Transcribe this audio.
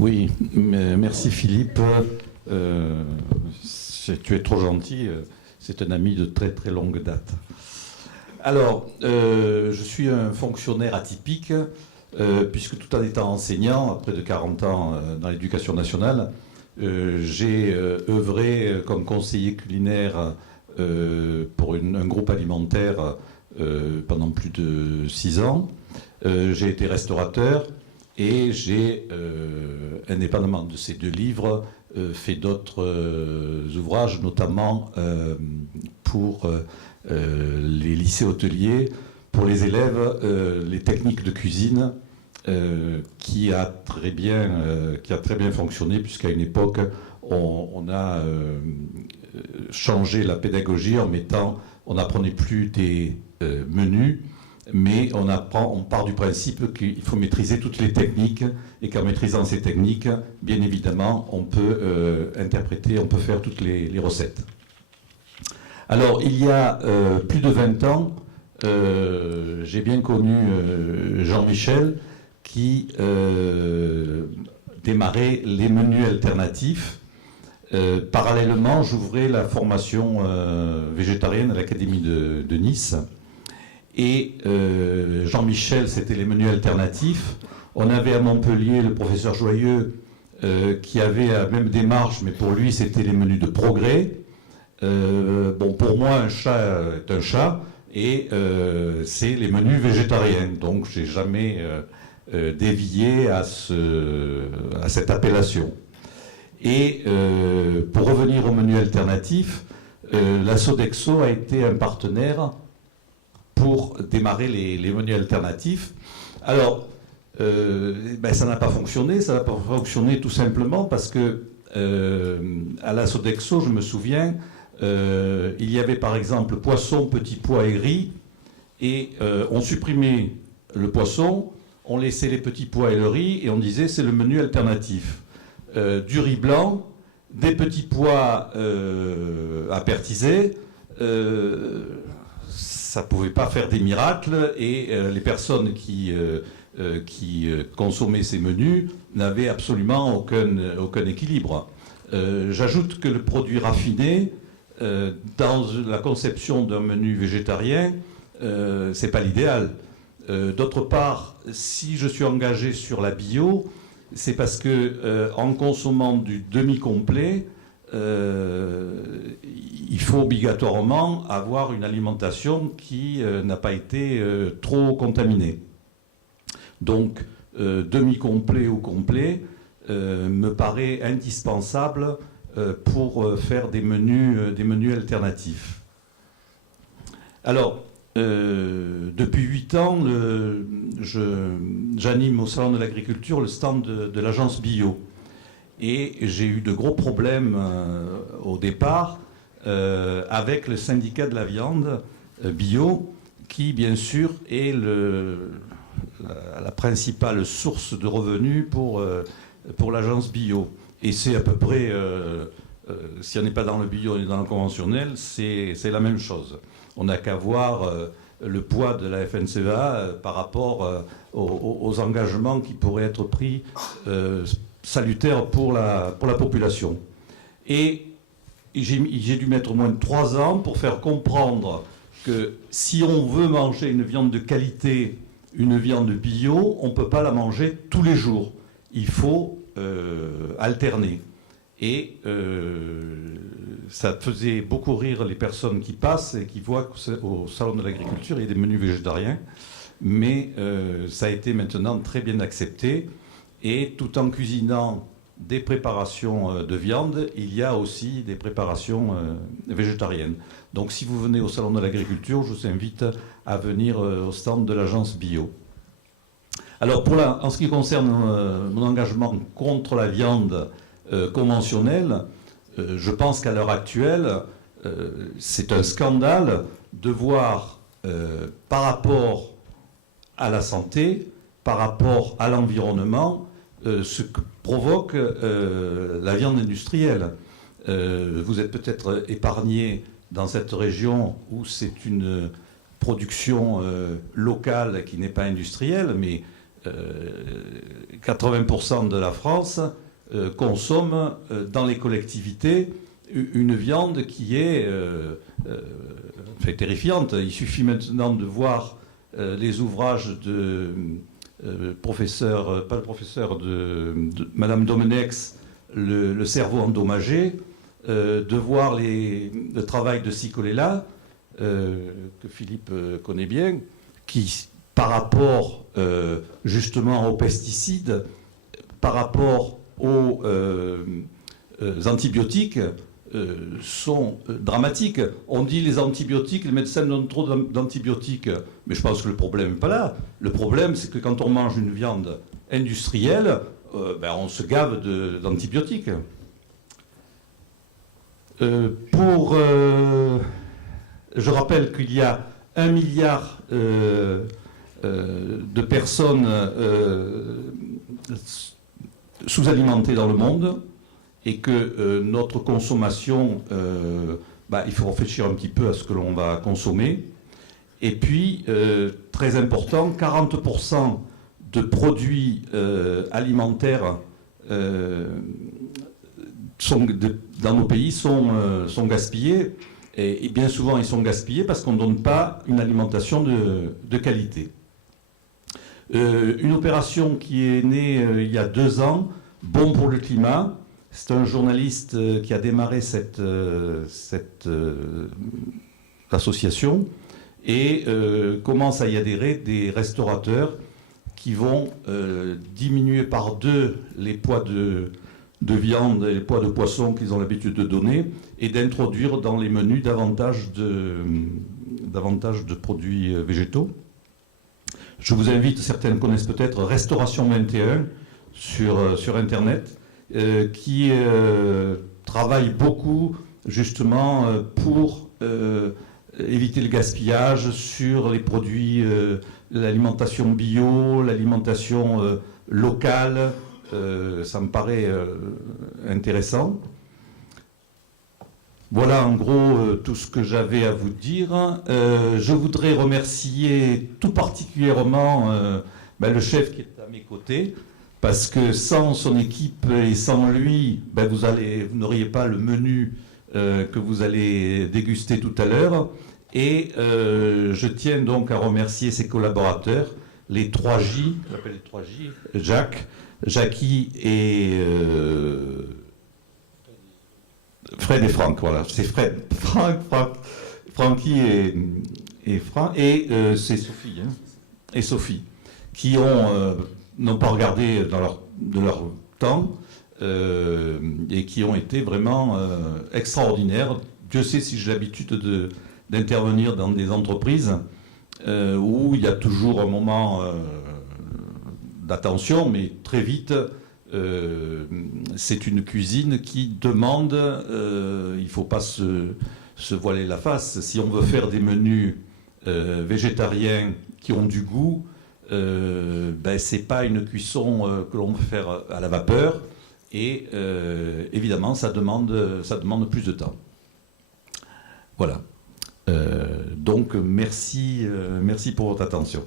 Oui, merci Philippe. Tu es trop gentil. C'est un ami de très très longue date. Alors, je suis un fonctionnaire atypique, puisque tout en étant enseignant, après de 40 ans dans l'éducation nationale, j'ai œuvré comme conseiller culinaire pour un groupe alimentaire pendant plus de 6 ans. J'ai été restaurateur et j'ai, indépendamment de ces 2 livres, fait d'autres ouvrages, notamment pour les lycées hôteliers, pour les élèves, les techniques de cuisine, qui a très bien fonctionné, puisqu'à une époque, on a changé la pédagogie on n'apprenait plus des menus, mais on part du principe qu'il faut maîtriser toutes les techniques, et qu'en maîtrisant ces techniques, bien évidemment, on peut interpréter, on peut faire toutes les recettes. Alors, il y a plus de 20 ans, j'ai bien connu Jean-Michel qui démarrait les menus alternatifs. Parallèlement, j'ouvrais la formation végétarienne à l'Académie de Nice. Et Jean-Michel, c'était les menus alternatifs. On avait à Montpellier le professeur Joyeux qui avait la même démarche, mais pour lui, c'était les menus de progrès. Bon, pour moi, un chat est un chat, et c'est les menus végétariens. Donc, j'ai jamais dévié à cette appellation. Et pour revenir aux menus alternatifs, la Sodexo a été un partenaire pour démarrer les menus alternatifs. Alors, ça n'a pas fonctionné. Ça n'a pas fonctionné tout simplement parce que à la Sodexo, je me souviens, il y avait par exemple poisson, petits pois et riz, et on supprimait le poisson, on laissait les petits pois et le riz, et on disait c'est le menu alternatif. Du riz blanc, des petits pois à pertiser, ça ne pouvait pas faire des miracles, et les personnes qui consommaient ces menus n'avaient absolument aucun équilibre. J'ajoute que le produit raffiné, dans la conception d'un menu végétarien, c'est pas l'idéal. D'autre part, si je suis engagé sur la bio, c'est parce que en consommant du demi-complet, il faut obligatoirement avoir une alimentation qui n'a pas été trop contaminée. Donc, demi-complet ou complet me paraît indispensable pour faire des menus alternatifs. Alors, depuis 8 ans, j'anime au Salon de l'Agriculture le stand de l'agence Bio. Et j'ai eu de gros problèmes au départ avec le syndicat de la viande bio, qui bien sûr est la principale source de revenus pour l'agence Bio. Et c'est à peu près, si on n'est pas dans le bio, on est dans le conventionnel, c'est la même chose. On n'a qu'à voir le poids de la FNSEA par rapport aux engagements qui pourraient être pris salutaires pour la population. Et j'ai dû mettre au moins 3 ans pour faire comprendre que si on veut manger une viande de qualité, une viande bio, on ne peut pas la manger tous les jours. Il faut alterner. Et ça faisait beaucoup rire les personnes qui passent et qui voient qu'au Salon de l'Agriculture, il y a des menus végétariens. Mais ça a été maintenant très bien accepté. Et tout en cuisinant des préparations de viande, il y a aussi des préparations végétariennes. Donc si vous venez au Salon de l'Agriculture, je vous invite à venir au stand de l'agence Bio. Alors en ce qui concerne mon engagement contre la viande conventionnelle, je pense qu'à l'heure actuelle, c'est un scandale de voir par rapport à la santé, par rapport à l'environnement, ce que provoque la viande industrielle. Vous êtes peut-être épargné dans cette région où c'est une production locale qui n'est pas industrielle, mais 80% de la France consomme dans les collectivités une viande qui est terrifiante. Il suffit maintenant de voir les ouvrages de professeur, pas le professeur, de Madame Domenech, le cerveau endommagé, de voir le travail de Sicolella, que Philippe connaît bien, qui, par rapport justement aux pesticides, par rapport aux antibiotiques, sont dramatiques. On dit les antibiotiques, les médecins donnent trop d'antibiotiques, mais je pense que le problème n'est pas là. Le problème, c'est que quand on mange une viande industrielle, on se gave d'antibiotiques. Je rappelle qu'il y a 1 milliard de personnes sous-alimentées dans le monde, et que notre consommation, il faut réfléchir un petit peu à ce que l'on va consommer. Et puis, très important, 40% de produits alimentaires dans nos pays sont gaspillés. Et bien souvent, ils sont gaspillés parce qu'on ne donne pas une alimentation de qualité. Une opération qui est née il y a 2 ans, Bon pour le climat. C'est un journaliste qui a démarré cette association et commence à y adhérer des restaurateurs qui vont diminuer par 2 les poids de viande et les poids de poisson qu'ils ont l'habitude de donner et d'introduire dans les menus davantage de produits végétaux. Je vous invite, certaines connaissent peut-être Restauration 21 sur Internet, qui travaille beaucoup justement pour éviter le gaspillage sur les produits, l'alimentation bio, l'alimentation locale. Ça me paraît intéressant. Voilà en gros tout ce que j'avais à vous dire. Je voudrais remercier tout particulièrement le chef qui est à mes côtés, parce que sans son équipe et sans lui, vous n'auriez pas le menu que vous allez déguster tout à l'heure. Et je tiens donc à remercier ses collaborateurs, les 3J, je l'appelle les 3J, Jacques, Jackie et Fred et Franck, voilà, c'est Fred, Francky et Franck, et c'est Sophie, et Sophie, qui n'ont pas regardé de leur temps et qui ont été vraiment extraordinaires. Dieu sait si j'ai l'habitude d'intervenir dans des entreprises où il y a toujours un moment d'attention, mais très vite, c'est une cuisine qui demande, il ne faut pas se voiler la face, si on veut faire des menus végétariens qui ont du goût, c'est pas une cuisson que l'on peut faire à la vapeur, et évidemment ça demande plus de temps. Voilà. Donc merci pour votre attention.